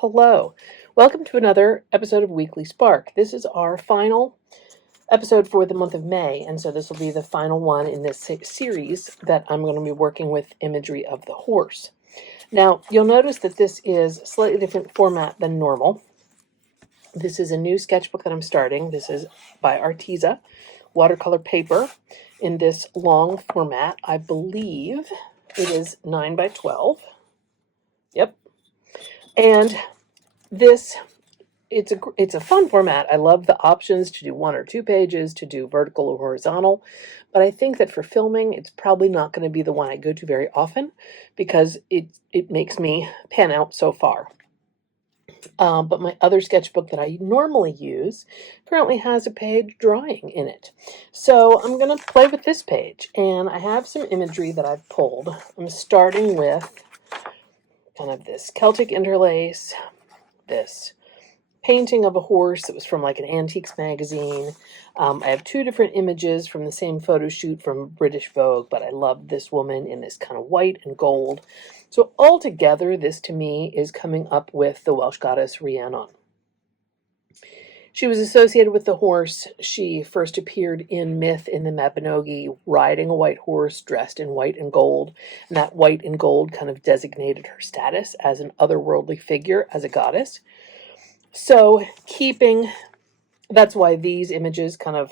Hello. Welcome to another episode of Weekly Spark. This is our final episode for the month of May, and so this will be the final one in this series that I'm going to be working with imagery of the horse. Now, you'll notice that this is a slightly different format than normal. This is a new sketchbook that I'm starting. This is by Arteza, watercolor paper in this long format. I believe it is 9 by 12. Yep. And this, it's a fun format. I love the options to do 1 or 2 pages, to do vertical or horizontal, but I think that for filming, it's probably not going to be the one I go to very often because it makes me pan out so far. But my other sketchbook that I normally use currently has a page drawing in it. So I'm going to play with this page, and I have some imagery that I've pulled. I'm starting with kind of this Celtic interlace, this painting of a horse that was from like an antiques magazine. I have 2 different images from the same photo shoot from British Vogue, but I love this woman in this kind of white and gold. So altogether, this to me is coming up with the Welsh goddess Rhiannon. She was associated with the horse. She first appeared in myth in the Mabinogion, riding a white horse dressed in white and gold. And that white and gold kind of designated her status as an otherworldly figure, as a goddess. So that's why these images kind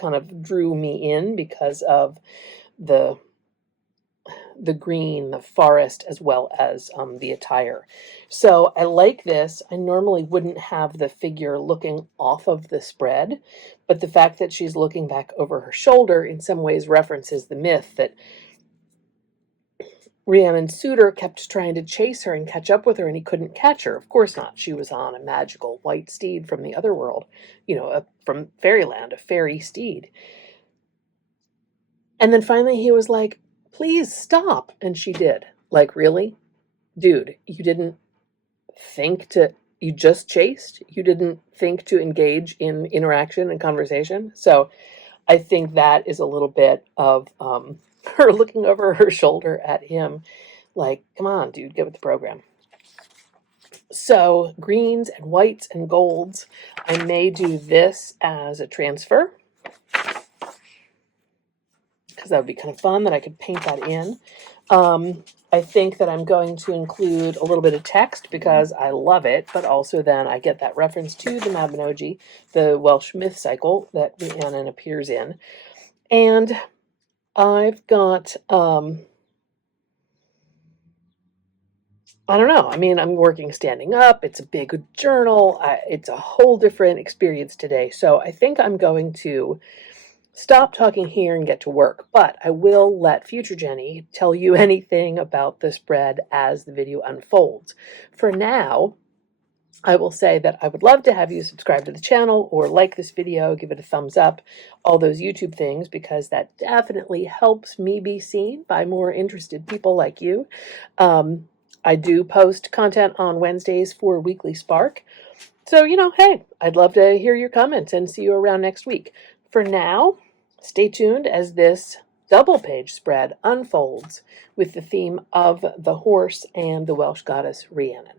of drew me in, because of the green, the forest, as well as the attire. So I like this. I normally wouldn't have the figure looking off of the spread, but the fact that she's looking back over her shoulder in some ways references the myth that Rhiannon's suitor kept trying to chase her and catch up with her, and he couldn't catch her. Of course not. She was on a magical white steed from the other world, from fairyland, a fairy steed. And then finally he was like, please stop. And she did. Like, really? Dude, you just chased? You didn't think to engage in interaction and conversation? So I think that is a little bit of her looking over her shoulder at him like, come on, dude, get with the program. So greens and whites and golds. I may do this as a transfer because that would be kind of fun that I could paint that in. I think that I'm going to include a little bit of text because I love it, but also then I get that reference to the Mabinogion, the Welsh myth cycle that Rhiannon appears in. And I've got, I don't know. I mean, I'm working standing up. It's a big journal. It's a whole different experience today. So I think I'm going to stop talking here and get to work. But I will let future Jenny tell you anything about the spread as the video unfolds. For now, I will say that I would love to have you subscribe to the channel or like this video, give it a thumbs up, all those YouTube things, because that definitely helps me be seen by more interested people like you. I do post content on Wednesdays for Weekly Spark. So, hey, I'd love to hear your comments and see you around next week. For now, stay tuned as this double page spread unfolds with the theme of the horse and the Welsh goddess Rhiannon.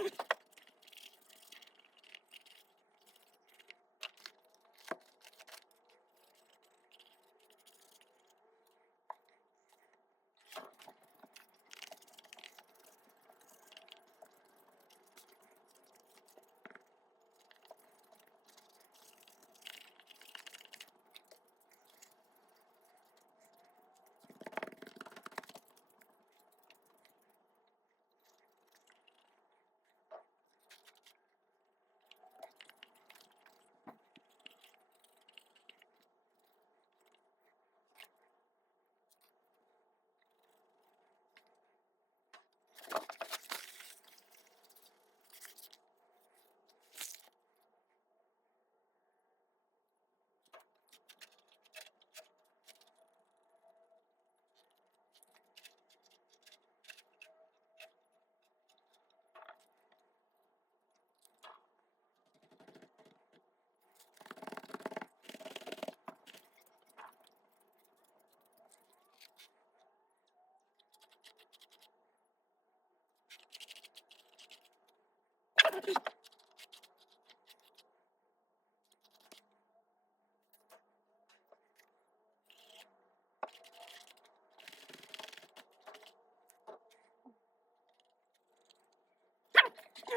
Up here,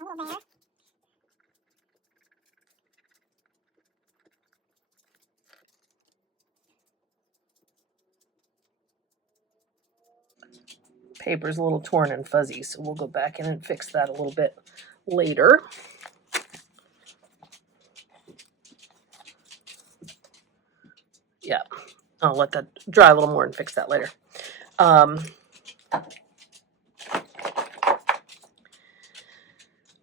a little there. Paper's a little torn and fuzzy, so we'll go back in and fix that a little bit later. Yeah, I'll let that dry a little more and fix that later.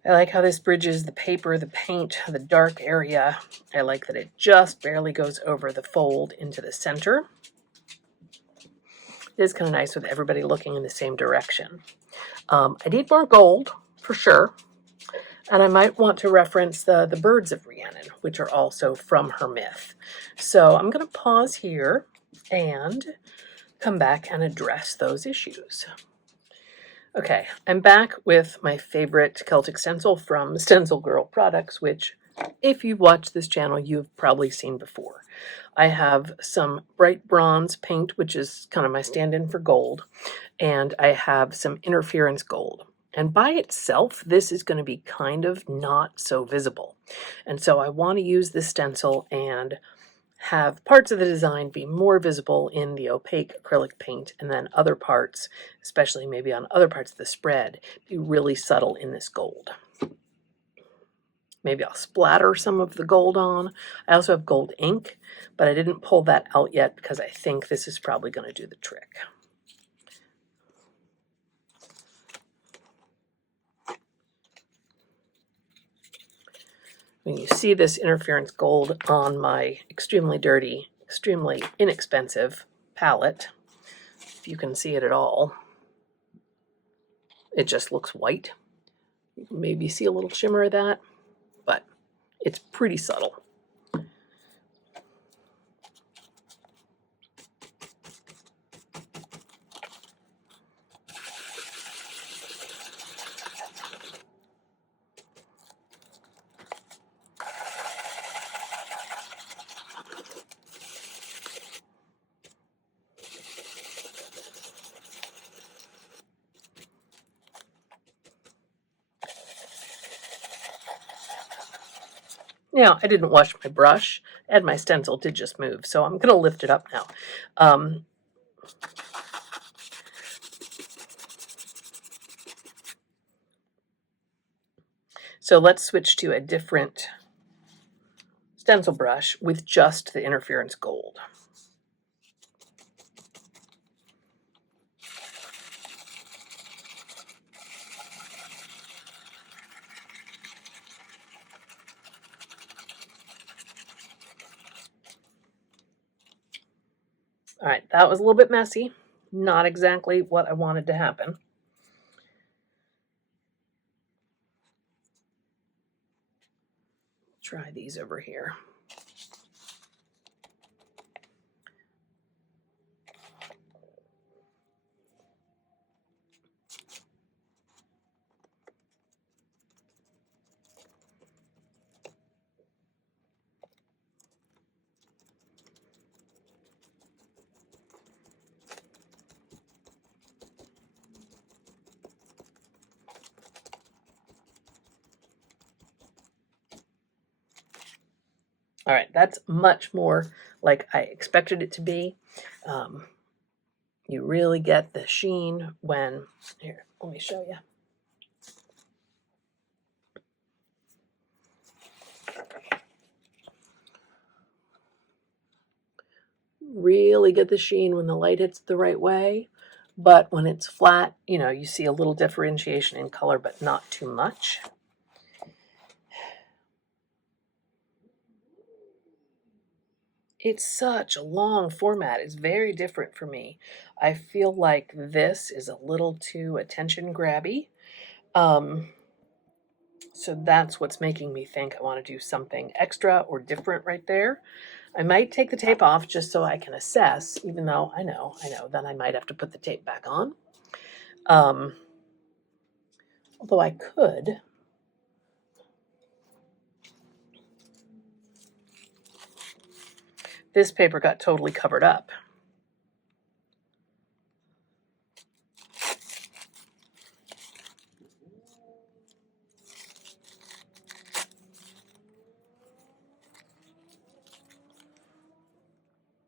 I like how this bridges the paper, the paint, the dark area. I like that it just barely goes over the fold into the center. It is kind of nice with everybody looking in the same direction. I need more gold, for sure. And I might want to reference the birds of Rhiannon, which are also from her myth. So I'm going to pause here and come back and address those issues. Okay, I'm back with my favorite Celtic stencil from Stencil Girl Products, which, if you've watched this channel, you've probably seen before. I have some bright bronze paint, which is kind of my stand-in for gold, and I have some interference gold. And by itself, this is going to be kind of not so visible. And so I want to use this stencil and have parts of the design be more visible in the opaque acrylic paint, and then other parts, especially maybe on other parts of the spread, be really subtle in this gold. Maybe I'll splatter some of the gold on. I also have gold ink, but I didn't pull that out yet because I think this is probably going to do the trick. When you see this interference gold on my extremely dirty, extremely inexpensive palette, if you can see it at all, it just looks white. You can maybe see a little shimmer of that, but it's pretty subtle. Now, I didn't wash my brush, and my stencil did just move, so I'm going to lift it up now. So let's switch to a different stencil brush with just the interference gold. All right, that was a little bit messy. Not exactly what I wanted to happen. Try these over here. All right, that's much more like I expected it to be. You really get the sheen when, here, let me show you. Really get the sheen when the light hits the right way, but when it's flat, you know, you see a little differentiation in color, but not too much. It's such a long format. It's very different for me. I feel like this is a little too attention grabby. So that's what's making me think I want to do something extra or different right there. I might take the tape off just so I can assess, even though I know, then I might have to put the tape back on. Although I could. This paper got totally covered up.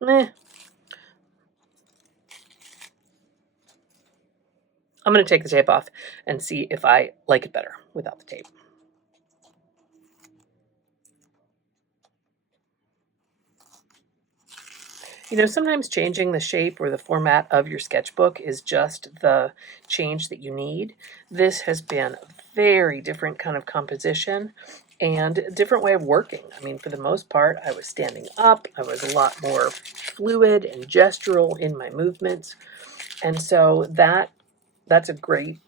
I'm going to take the tape off and see if I like it better without the tape. You know, sometimes changing the shape or the format of your sketchbook is just the change that you need. This has been a very different kind of composition and a different way of working. I mean, for the most part, I was standing up. I was a lot more fluid and gestural in my movements. And so that's a great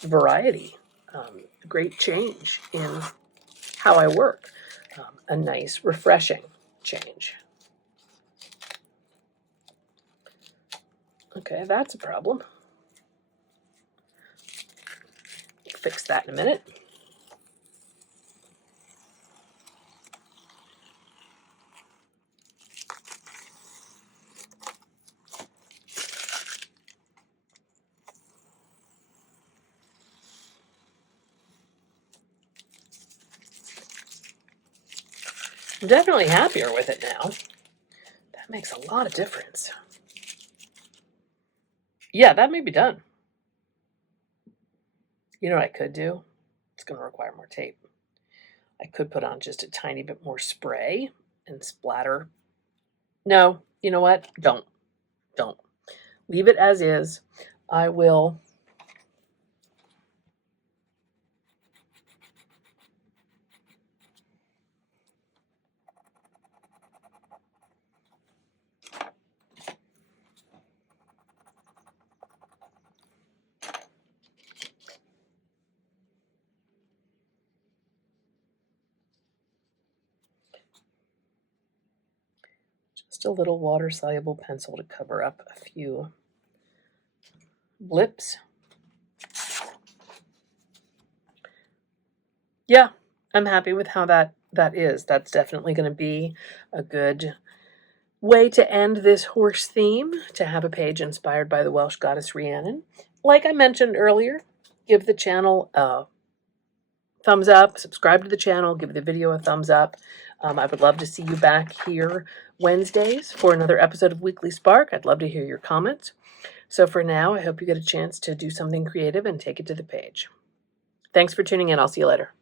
variety, great change in how I work, a nice, refreshing change. Okay, that's a problem. Fix that in a minute. I'm definitely happier with it now. That makes a lot of difference. Yeah, that may be done. You know what I could do? It's going to require more tape. I could put on just a tiny bit more spray and splatter. No, you know what? Don't. Leave it as is. I will just a little water-soluble pencil to cover up a few blips. Yeah, I'm happy with how that is. That's definitely going to be a good way to end this horse theme, to have a page inspired by the Welsh goddess Rhiannon. Like I mentioned earlier, give the channel a thumbs up, subscribe to the channel, give the video a thumbs up. I would love to see you back here Wednesdays for another episode of Weekly Spark. I'd love to hear your comments. So for now, I hope you get a chance to do something creative and take it to the page. Thanks for tuning in. I'll see you later.